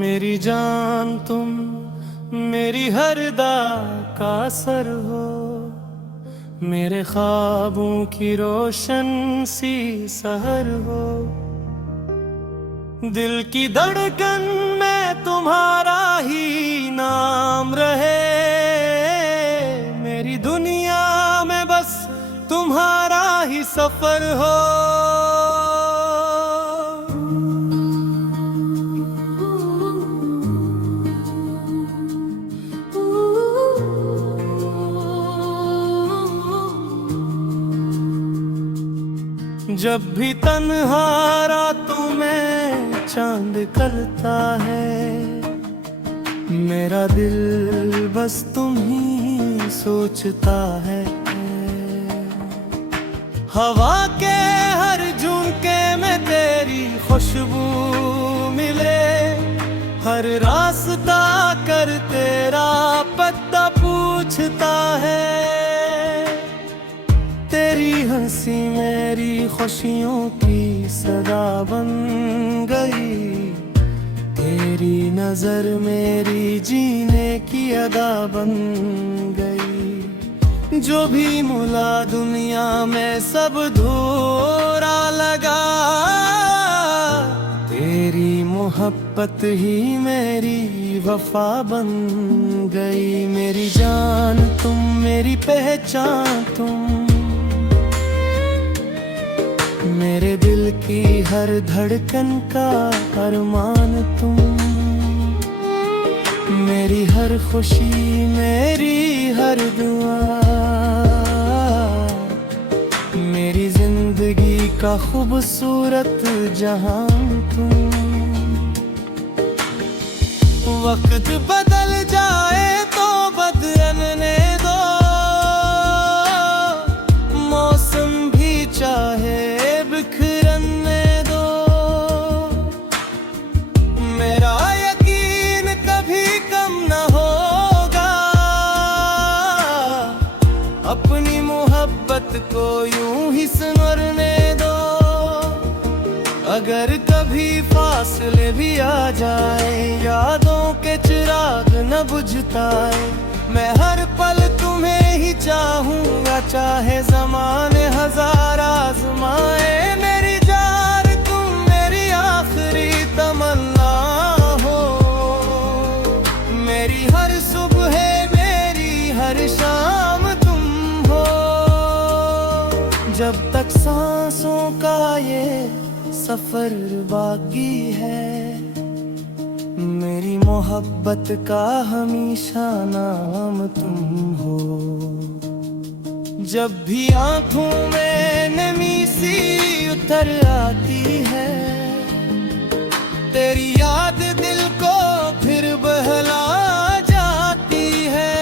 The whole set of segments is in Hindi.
मेरी जान तुम मेरी हर दा का सर हो, मेरे ख्वाबों की रोशन सी सहर हो। दिल की धड़कन में तुम्हारा ही नाम रहे, मेरी दुनिया में बस तुम्हारा ही सफर हो। जब भी तन्हा रातों में चांद करता है, मेरा दिल बस तुम ही सोचता है। हवा के हर झोंके में तेरी खुशबू मिले, हर रास्ता कर तेरा पता पूछता है। तेरी हंसी मेरी खुशियों की सदा बन गई, तेरी नजर मेरी जीने की अदा बन गई। जो भी मिला दुनिया में सब धोरा लगा, तेरी मोहब्बत ही मेरी वफा बन गई। मेरी जान तुम मेरी पहचान तुम, मेरे दिल की हर धड़कन का अरमान तुम। मेरी हर खुशी मेरी हर दुआ, मेरी जिंदगी का खूबसूरत जहां तुम। वक्त बदल जाए तो बदलने दो, मौसम भी चाहे बिखरने दो। मेरा यकीन कभी कम न होगा, अपनी मोहब्बत को यूं ही संवरने दो। अगर कभी फासले भी आ जाए, यादों के चिराग न बुझताए, मैं हर पल तुम्हें ही चाहूंगा, चाहे ज़माने हजार आज़माए। मेरी जान तुम मेरी आखिरी तमन्ना हो, मेरी हर सुबह मेरी हर शाम तुम हो। जब तक सांसों का ये सफर बाकी है, मेरी मोहब्बत का हमेशा नाम तुम हो। जब भी आंखों में नमी सी उतर आती है, तेरी याद दिल को फिर बहला जाती है।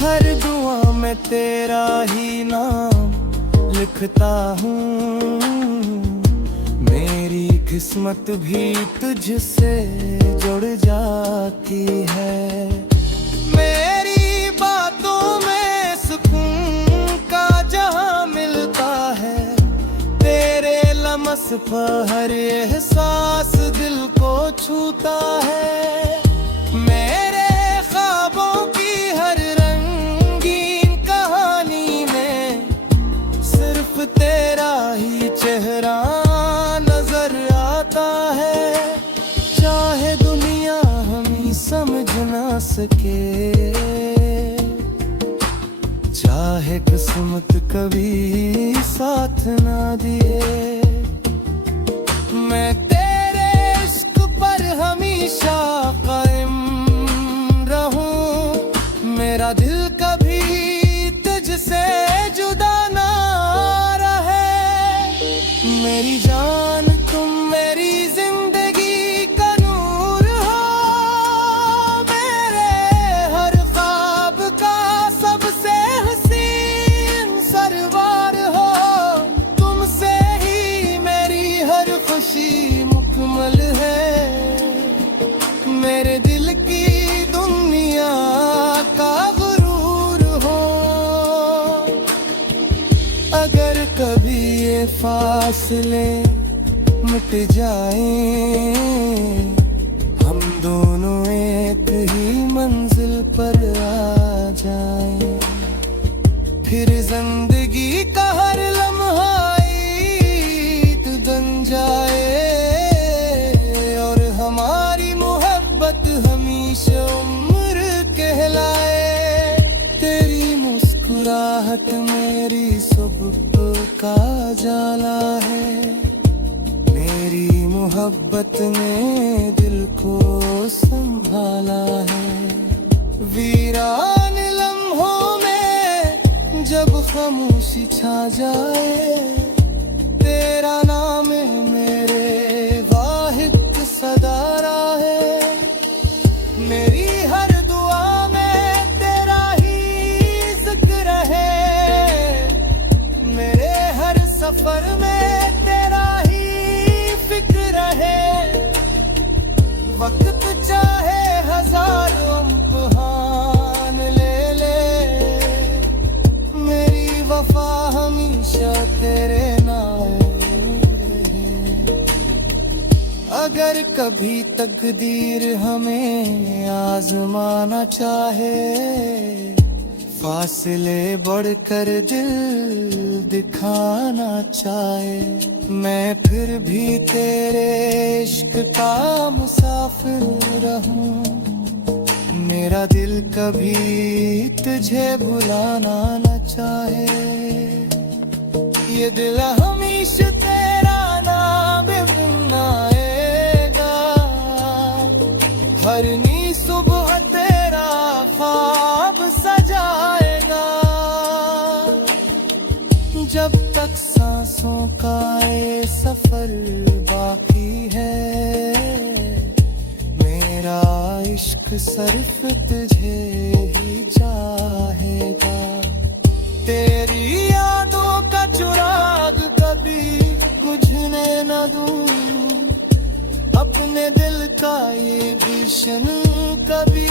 हर दुआ में तेरा ही नाम लिखता हूँ, मेरी किस्मत भी तुझसे जुड़ जाती है। मेरी बातों में सुकून का जहां मिलता है, तेरे लम्स पर हर एहसास दिल को छूता है। मेरे ख्वाबों की हर रंगीन कहानी में सिर्फ तेरा ही चेहरा नजर आता है। चाहे दुनिया हमें समझ ना सके, चाहे किस्मत कभी साथ ना दिए, मैं तेरे इश्क पर हमेशा कायम रहूं। मेरा दिल कभी तुझसे जुदा ना रहे। मेरी जान तुम मेरी जिंदगी का नूर हो, मेरे हर ख्वाब का सबसे हसीन सरवार हो। तुमसे ही मेरी हर खुशी मुकम्मल है, मेरे दिल की दुनिया का गुरूर हो। अगर कभी ये फासले सिमट जाएं, हम दोनों एक ही मंजिल पर आ जाएं। फिर जिंदगी का हर लम्हा ईद बन जाए और हमारी मोहब्बत हमेशा उम्र कहलाए। तेरी मुस्कुराहट मेरी सुबह का जाला है, मेरी मोहब्बत ने दिल को संभाला है। वीरान लम्हों में जब खामोशी छा जाए, तेरा नाम मेरे वाहिद सदा रहे। मेरी हर दुआ में तेरा ही जिक्र है, मेरे हर सफर में तेरा ही फिक्र है। वक्त चाहे हजारों इम्तिहान ले ले, मेरी वफा हमेशा तेरे नाम रहे। अगर कभी तकदीर हमें आजमाना चाहे, फासले बढ़कर दिल दिखाना चाहे, मैं फिर भी तेरे इश्क का मुसाफिर रहूं। मेरा दिल कभी तुझे भुलाना न चाहे, ये दिल हमेशा तेरा नाम बनाएगा। हर नी सुबह तेरा ख्वाब सजाएगा। जब तक सांसों का ये सफर बाकी है, मेरा इश्क सिर्फ तुझे ही चाहेगा। तेरी यादों का चिराग कभी बुझने न दूं, अपने दिल का ये गुलशन कभी